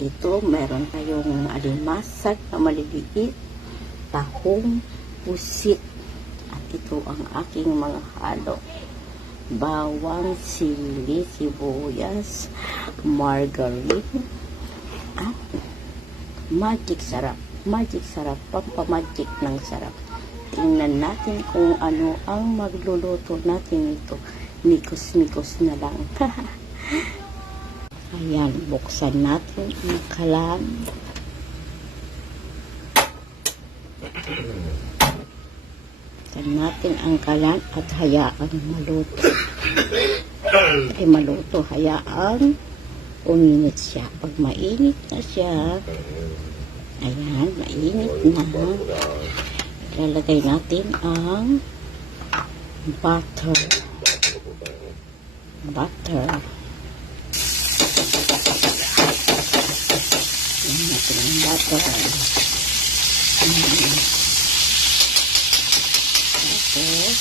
ito meron tayong alimasag na maliliit, tahong, pusit, at ito ang aking mga halo. Bawang, sili, sibuyas, margarine, at magic sarap. Magic sarap, pampamagic ng sarap. Tingnan natin kung ano ang magluluto natin ito. Mikos-mikos na lang. Ayan, buksan natin ang kalan. Buksan natin ang kalan at hayaan maluto. Ay maluto, hayaan uminit siya. Pag mainit na siya, ayan, mainit na. Ilalagay natin ang butter. Ayan natin ang butter. Tapos,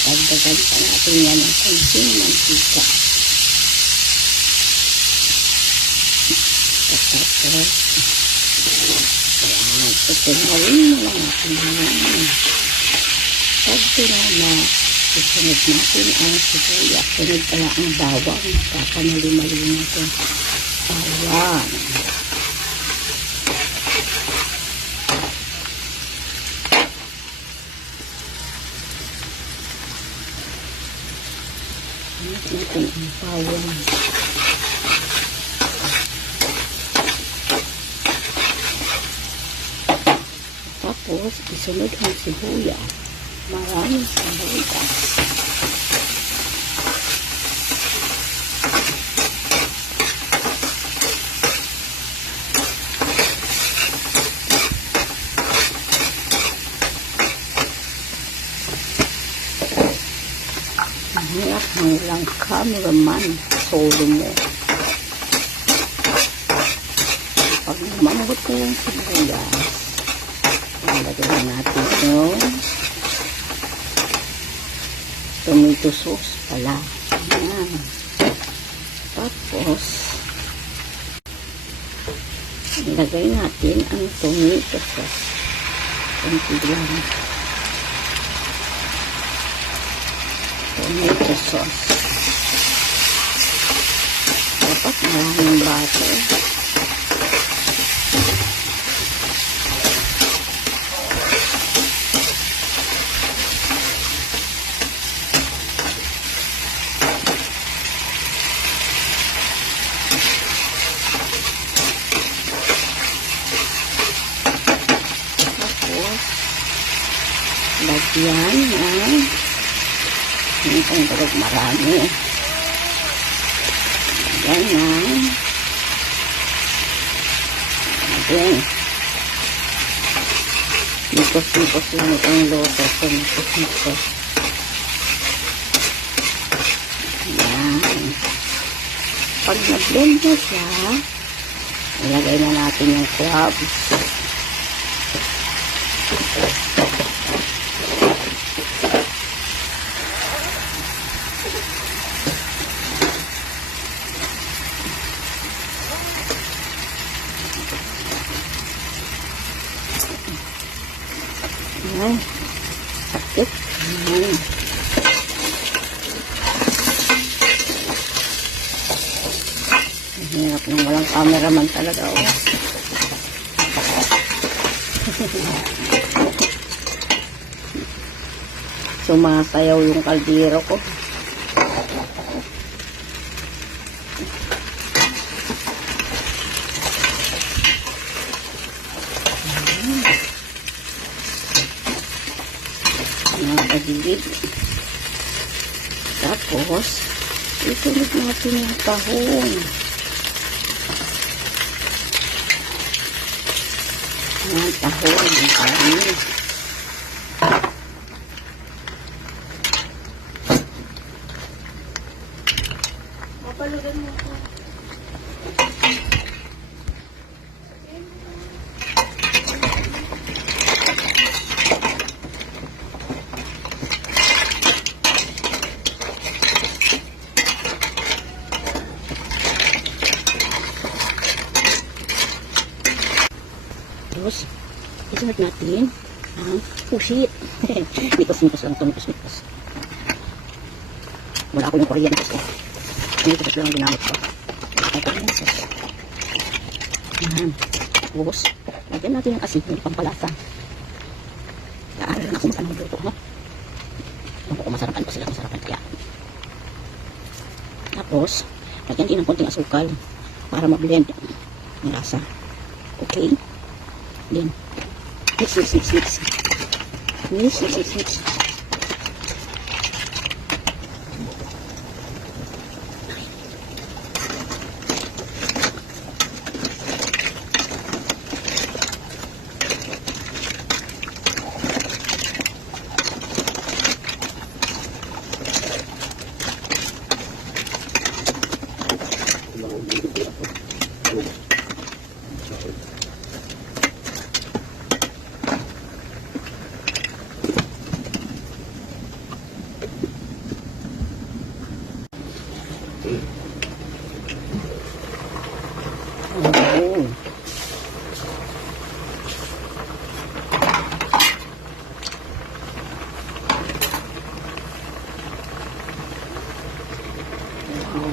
dagdagan pa natin yan ng konting mantika. Tapos, ayan, tutunawin mo lang natin yan. Pag tunaw na, isunod natin ang sibuyas. Sunod pala ang bawang. Kakamali-mali natin. Ayan. Sunod natin ang bawang. Tapos, isunod ang sibuyas. Maraming sibuyas. Mahirap ng ilang cameraman. Solo mo. Pag lumambot ko yung sibuyas, lagyan natin yung tomato sauce pala. Ayan. Tapos, ilagay natin ang tomato sauce. Kunti lang. Tomato sauce. Dapat maraming butter. Lagyan ng hintong tulog marami. Lagyan ng mikos-mikos lang itong loto. Mikos-mikos. Ayan. Pag na-blend na siya, ilagay na natin yung crabs. Ayan. Sakit. Ayan. Hirap nang walang cameraman talaga. Oh. Sumasayaw yung kaldero ko. Nakagilid. Tapos, isunod natin yung tahong. Ayan, tahong. Ang kami. Mapalugan mo po. Tapos, isart natin ang pusit. Mitos lang ito, mitos. Wala ako yung kuryente ko. Mitos lang ang ginamit ko. Ay, kuryente. Yan. Tapos, lagyan natin yung asin, yung pampalasa. Kaaral na kung saan ang luto, no? Kung masarapan ko sila, masarapan kaya. Tapos, lagyan din ng konting asukal para ma-blend ang lasa. Okay? Then, mix. Mix. Oh.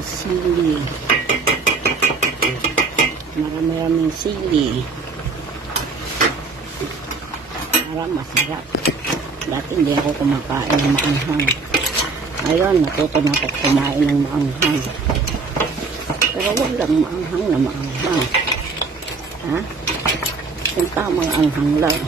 Sili. Marami-raming sili. Para masarap. Dati hindi ako kumakain ng maanghang. Ngayon, natuto na ako kumain ng maanghang. Pero walang maanghang na maanghang. Ha? Yung tamang anghang lang.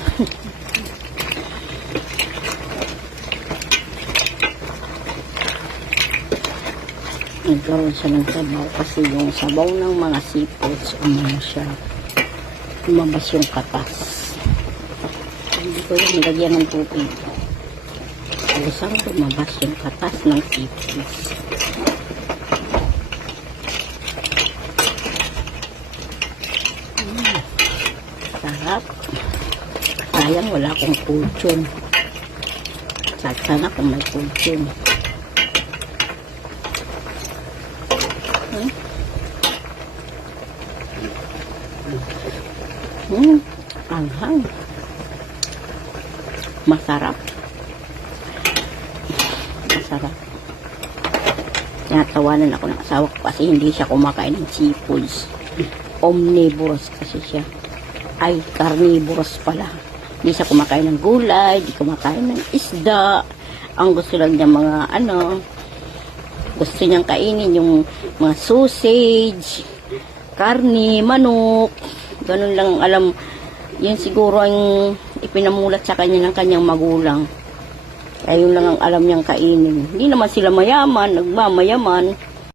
Nagkaroon siya ng sabaw kasi yung sabaw ng mga seafoods siya lumabas yung katas. Hindi ko yung nilagyan ng tubig. Alusang lumabas yung katas ng seafoods. Sarap. Sayang wala akong pulchon. Sana kung may pulchon. Anghang. Masarap. Tinatawanan ako ng asawa ko kasi hindi siya kumakain ng seafoods. Omnivorous kasi siya. Ay, carnivorous pala. Hindi siya kumakain ng gulay, hindi kumakain ng isda. Ang gusto lang niya mga gusto niyang kainin yung mga sausage, karni, manok. Ganun lang alam. Yun siguro ang ipinamulat sa kanya ng kanyang magulang. Kaya yun lang ang alam niyang kainin. Hindi naman sila mayaman, nagmamayaman.